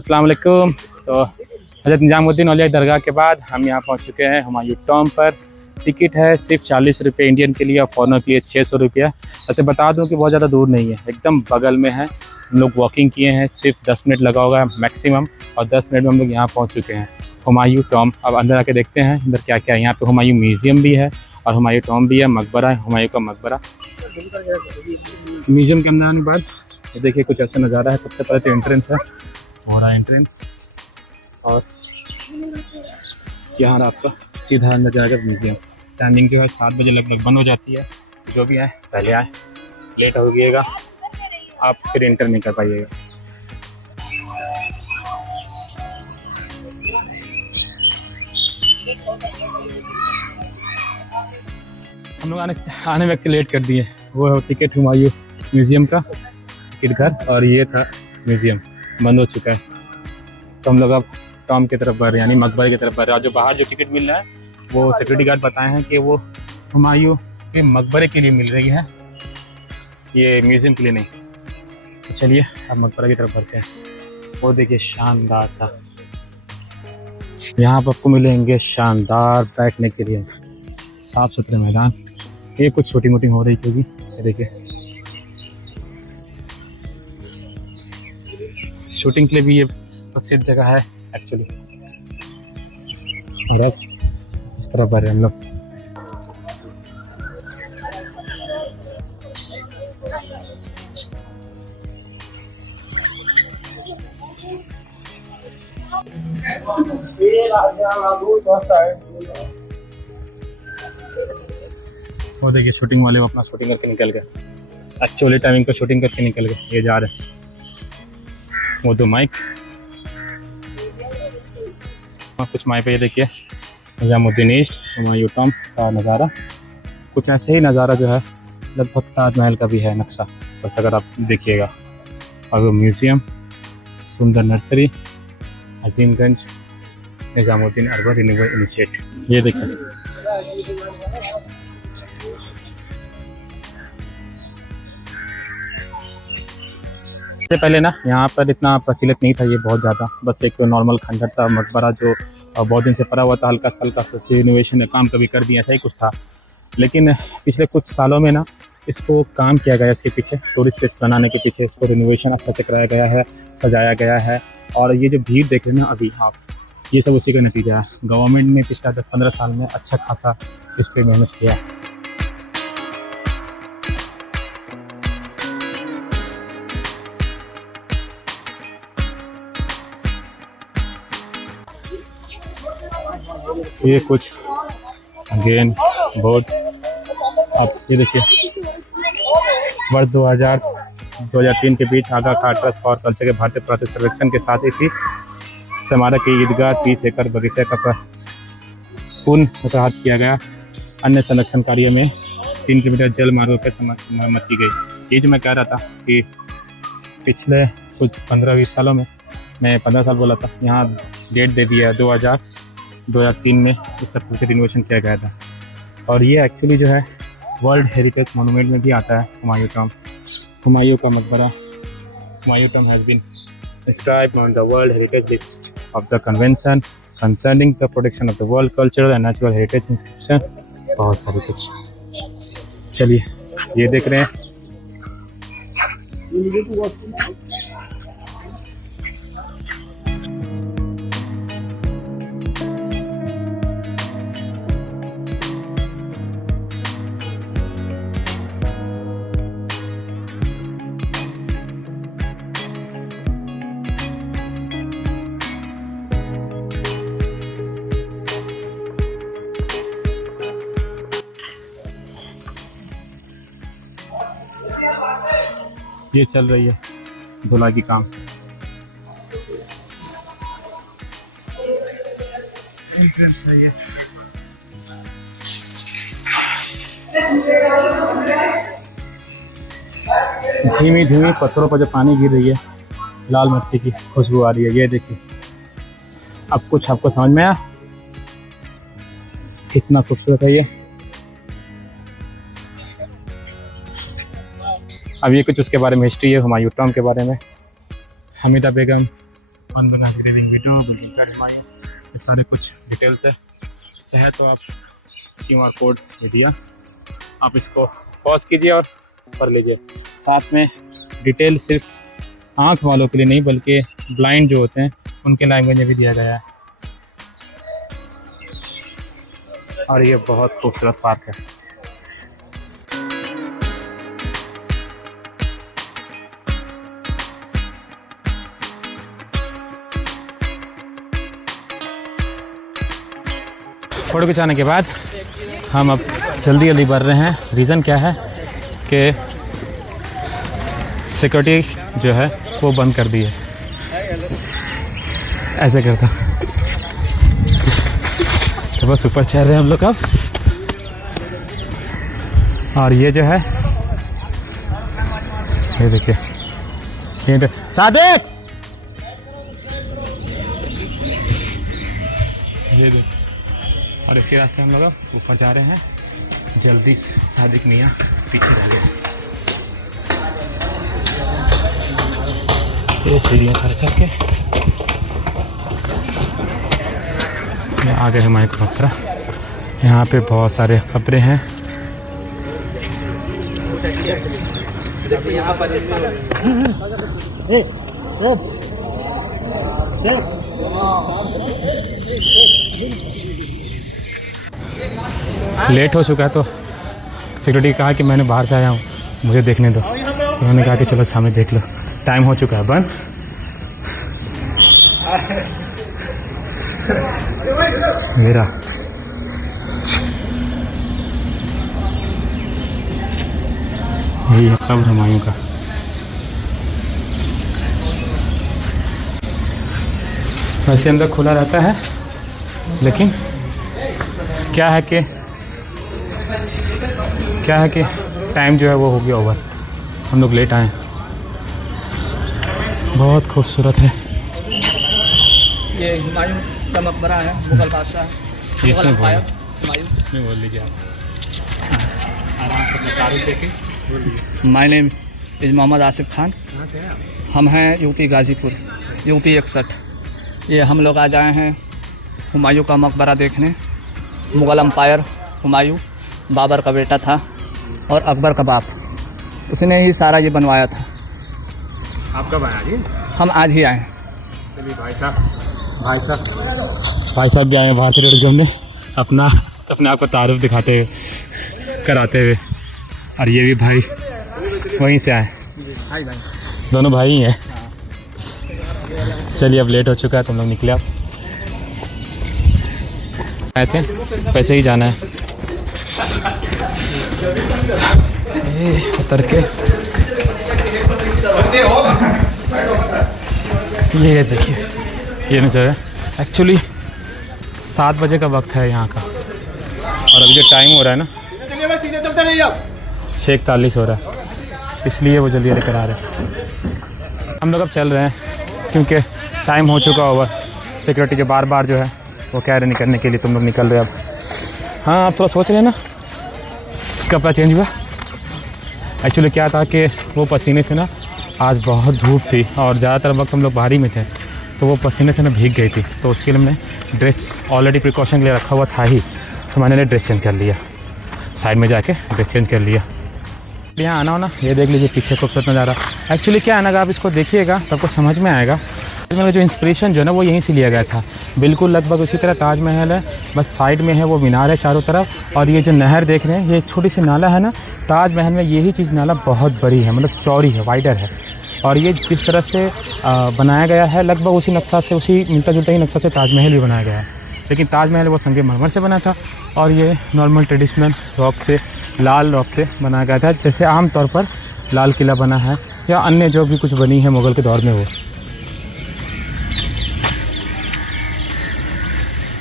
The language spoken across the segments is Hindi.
अस्सलाम वालेकुम। तो हज़रत निज़ामुद्दीन औलिया दरगाह के बाद हम यहाँ पहुँच चुके हैं हुमायूं टॉम पर। टिकट है सिर्फ 40 रुपये इंडियन के लिए और फॉरेनर के लिए 600 रुपया। वैसे बता दूँ कि बहुत ज़्यादा दूर नहीं है, एकदम बगल में है। हम लोग वॉकिंग किए हैं, सिर्फ 10 मिनट लगा होगा मैक्सिमम, और 10 मिनट में हम लोग यहाँ पहुँच चुके हैं हुमायूं टॉम। अब अंदर आके देखते हैं अंदर क्या क्या है। यहाँ पे हुमायूं म्यूज़ियम भी है और हुमायूं टॉम भी है, मकबरा है, हुमायूं का मकबरा। म्यूज़ियम के अंदर आने के बाद ये देखिए कुछ ऐसा नज़ारा है। सबसे पहले तो एंट्रेंस है, हमारा एंट्रेंस, और यहाँ आपका सीधा अंदर जाएगा म्यूज़ियम। टाइमिंग जो है 7 बजे लगभग बंद हो जाती है। जो भी आए पहले आए, लेट हो गइएगा आप फिर एंटर नहीं कर पाइएगा। हम लोग आने में लेट कर दिए। वो है टिकट हुमायूं म्यूज़ियम का टिकट घर, और ये था म्यूज़ियम बंद हो चुका है। तो हम लोग अब टॉम की तरफ बढ़ रहे हैं, यानी मकबरे की तरफ बढ़ रहे हैं। और जो बाहर जो टिकट मिल रहा है वो सिक्योरिटी गार्ड बताए हैं कि वो हुमायूं के मकबरे के लिए मिल रही है, ये म्यूज़ियम के लिए नहीं। तो चलिए अब मकबरे की तरफ बढ़ते हैं। वो देखिए शानदार सा, यहाँ पर आपको मिलेंगे शानदार बैठने के लिए साफ़ सुथरे मैदान। ये कुछ छोटी मोटी हो रही थी, ये देखिए शूटिंग के लिए भी ये प्रसिद्ध जगह है एक्चुअली। और अब इस तरह बढ़ रहे हम लोग। वो देखिए शूटिंग वाले वो अपना शूटिंग करके निकल गए, एक्चुअली टाइमिंग पर शूटिंग करके निकल गए। ये जा रहे हैं वो दो माइक, कुछ माइक पे ये देखिए निज़ामुद्दीन ईस्ट हुमायूं टॉम का नज़ारा। कुछ ऐसे ही नज़ारा जो है लगभग ताजमहल का भी है नक्शा, बस अगर आप देखिएगा। और वो म्यूज़ियम, सुंदर nursery, Azimganj Nizamuddin urban renewal initiative. ये देखिए इससे पहले ना यहाँ पर इतना प्रचलित नहीं था ये बहुत ज़्यादा, बस एक नॉर्मल खंडर सा मकबरा जो बहुत दिन से पड़ा हुआ था, हल्का सा रिनोवेशन काम कभी कर दिया, ऐसा ही कुछ था। लेकिन पिछले कुछ सालों में ना इसको काम किया गया, इसके पीछे टूरिस्ट प्लेस बनाने के पीछे इसको रिनोवेशन अच्छा से कराया गया है, सजाया गया है। और ये जो भीड़ देख रहे हैं ना अभी आप, ये सब उसी का नतीजा है। गवर्नमेंट ने पिछला 10-15 साल में अच्छा खासा इस पर मेहनत किया है। ये कुछ अगेन बोर्ड, आप ये देखिए वर्ष 2000-2003 के बीच आगा खान ट्रस्ट फॉर कल्चर के भारतीय पुरातत्व सर्वेक्षण के साथ इसी स्मारक की ईदगाह 30 एकड़ बगीचे का पुनर्हाथ किया गया। अन्य संरक्षण कार्य में 3 किलोमीटर जल मार्गों पर मरम्मत की गई। ये जो मैं कह रहा था कि पिछले कुछ 15-20 सालों में, मैं 15 साल बोला था, यहाँ डेट दे दिया 2003 में इस सब कुछ रिनोवेशन किया गया था। और ये एक्चुअली जो है वर्ल्ड हेरिटेज मोनूमेंट में भी आता है हुमायूं टॉम, हुमायूं का मकबरा। Humayun tomb has been inscribed on the World Heritage List of the Convention Concerning the Protection of the World Cultural and Natural Heritage Inscription। बहुत सारे कुछ, चलिए ये देख रहे हैं। ये चल रही है धुलाई की काम। धीमी धीमी पत्थरों पर जो पानी गिर रही है, लाल मिट्टी की खुशबू आ रही है। ये देखिए, अब कुछ आपको समझ में आया कितना खूबसूरत है ये। अब ये कुछ उसके बारे में हिस्ट्री है, हुमायूं टॉम के बारे में। हमीदा बेगम इंग्रेविंग वीडियो, ये सारे कुछ डिटेल्स है। चाहे तो आप QR कोड में दिया, आप इसको पॉज कीजिए और पढ़ लीजिए। साथ में डिटेल सिर्फ आँख वालों के लिए नहीं बल्कि ब्लाइंड जो होते हैं उनके लैंग्वेज में भी दिया गया है। और ये बहुत खूबसूरत पार्क है। फोटो खिंचाने के बाद हम अब जल्दी बढ़ रहे हैं। रीज़न क्या है कि सिक्योरिटी जो है वो बंद कर दी है। ऐसे करता तो बस ऊपर चढ़ रहे हैं हम लोग अब। और ये जो है ये देखिए, ये सादिक, ये देखिए। और इसी रास्ते हम लोग अब ऊपर जा रहे हैं। जल्दी से सादिक मियाँ पीछे रह गए। ये सीढ़ियाँ चढ़ के ये आ गए हमारे मकबरा। यहाँ पे बहुत सारे कब्रें हैं। लेट हो चुका है तो सिक्योरिटी कहा कि मैंने बाहर से आया हूँ, मुझे देखने दो। उन्होंने कहा कि चलो सामने देख लो, टाइम हो चुका है बंद। मेरा यही है कब्र हुमायूं का। वैसे अंदर खुला रहता है, लेकिन क्या है कि टाइम जो है वो हो गया ओवर। हम लोग लेट आए। बहुत खूबसूरत है। ये हुमायूं का मकबरा है, मुगल बादशाह। इसमें बोल लीजिए आप, आराम से अपना तारीफ देके बोल लीजिए। My name is Mohammad Asif Khan. कहाँ से हैं आप? हम हैं यूपी गाज़ीपुर, यूपी 61। ये हम लोग आज आए हैं हुमायूं का मकबरा देखने। मुग़ल अम्पायर हुमायूं बाबर का बेटा था और अकबर का बाप, उसने ही सारा ये बनवाया था। आप कब आए जी? हम आज ही आए हैं। चलिए भाई साहब भी आए बाहर से रोड हमने अपने आप को तारुफ दिखाते हुए कराते हुए। और ये भी भाई वहीं से आए, भाई दोनों भाई ही हैं। चलिए अब लेट हो चुका है, तुम लोग निकले। आप आए थे वैसे ही जाना है। उतर के ये देखिए, ये नज़र है। एक्चुअली 7 बजे का वक्त है यहाँ का, और अभी जो टाइम हो रहा है ना 6:41 हो रहा है, इसलिए वो जल्दी लेकर आ रहे हैं। हम लोग अब चल रहे हैं क्योंकि टाइम हो चुका ओवर। सिक्योरिटी के बार जो है वो कह रहे नहीं करने के लिए, तुम लोग निकल रहे अब। हाँ, आप थोड़ा सोच रहे हैं ना, कपड़ा चेंज हुआ। एक्चुअली क्या था कि वो पसीने से ना, आज बहुत धूप थी और ज़्यादातर वक्त हम लोग बाहर ही में थे, तो वो पसीने से ना भीग गई थी। तो उसके लिए हमने ड्रेस ऑलरेडी प्रिकॉशन के लिए रखा हुआ था ही, तो मैंने ड्रेस चेंज कर लिया। साइड में जाके ड्रेस चेंज कर लिया। यहाँ आना हो ना, ये देख लीजिए पीछे खूबसूरत नज़ारा। एक्चुअली क्या है ना, आप इसको देखिएगा तो आपको समझ में आएगा। मेरा जो इंस्पिरेशन जो है ना वो यहीं से लिया गया था। बिल्कुल लगभग उसी तरह ताजमहल है, बस साइड में है वो मीनार है चारों तरफ। और ये जो नहर देख रहे हैं, ये छोटी सी नाला है ना, ताजमहल में यही चीज़ नाला बहुत बड़ी है, मतलब चौड़ी है, वाइडर है। और ये जिस तरह से बनाया गया है, लगभग उसी नक्शा से, उसी मिलता जुलता ही नक्शा से ताजमहल भी बनाया गया है। लेकिन ताजमहल वो संगमरमर से बना था, और ये नॉर्मल ट्रेडिशनल रॉक से, लाल रॉक से बनाया गया था, जैसे आम तौर पर लाल किला बना है या अन्य जो भी कुछ बनी है मुग़ल के दौर में। वो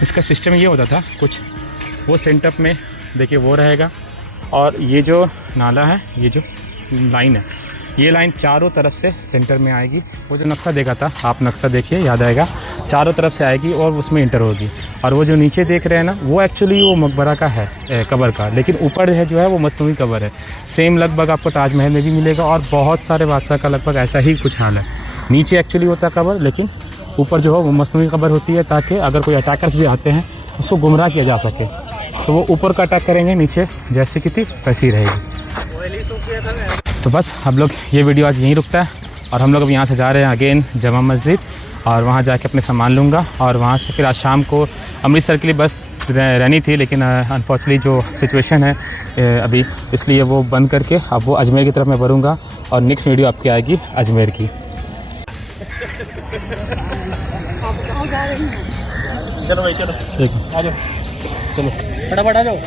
इसका सिस्टम ये होता था कुछ, वो सेंटर में देखिए वो रहेगा, और ये जो नाला है, ये जो लाइन है, ये लाइन चारों तरफ से सेंटर में आएगी। वो जो नक्शा देखा था, आप नक्शा देखिए याद आएगा, चारों तरफ से आएगी और उसमें इंटर होगी। और वो जो नीचे देख रहे हैं ना, वो एक्चुअली वो मकबरा का है, कब्र का, लेकिन ऊपर है जो है वो मसनूई कब्र है। सेम लगभग आपको ताजमहल में भी मिलेगा, और बहुत सारे बादशाह का लगभग ऐसा ही कुछ हाल है। नीचे एक्चुअली होता है कब्र, लेकिन ऊपर जो है वो मसनूई कब्र होती है, ताकि अगर कोई अटैकर्स भी आते हैं उसको गुमराह किया जा सके। तो वो ऊपर का अटैक करेंगे, नीचे जैसे की थी वैसी ही रहेगी। तो बस हम लोग ये वीडियो आज यहीं रुकता है और हम लोग अब यहाँ से जा रहे हैं अगेन जमा मस्जिद, और वहाँ जाके अपने सामान लूँगा और वहाँ से फिर आज शाम को अमृतसर के लिए बस रहनी थी, लेकिन अनफॉर्चुनेटली जो सिचुएशन है अभी, इसलिए वो बंद करके अब वो अजमेर की तरफ मैं बढ़ूँगा और नेक्स्ट वीडियो आपकी आएगी अजमेर की। चलो भाई चलो, ठीक आ जाओ, चलो फटाफट आ जाओ।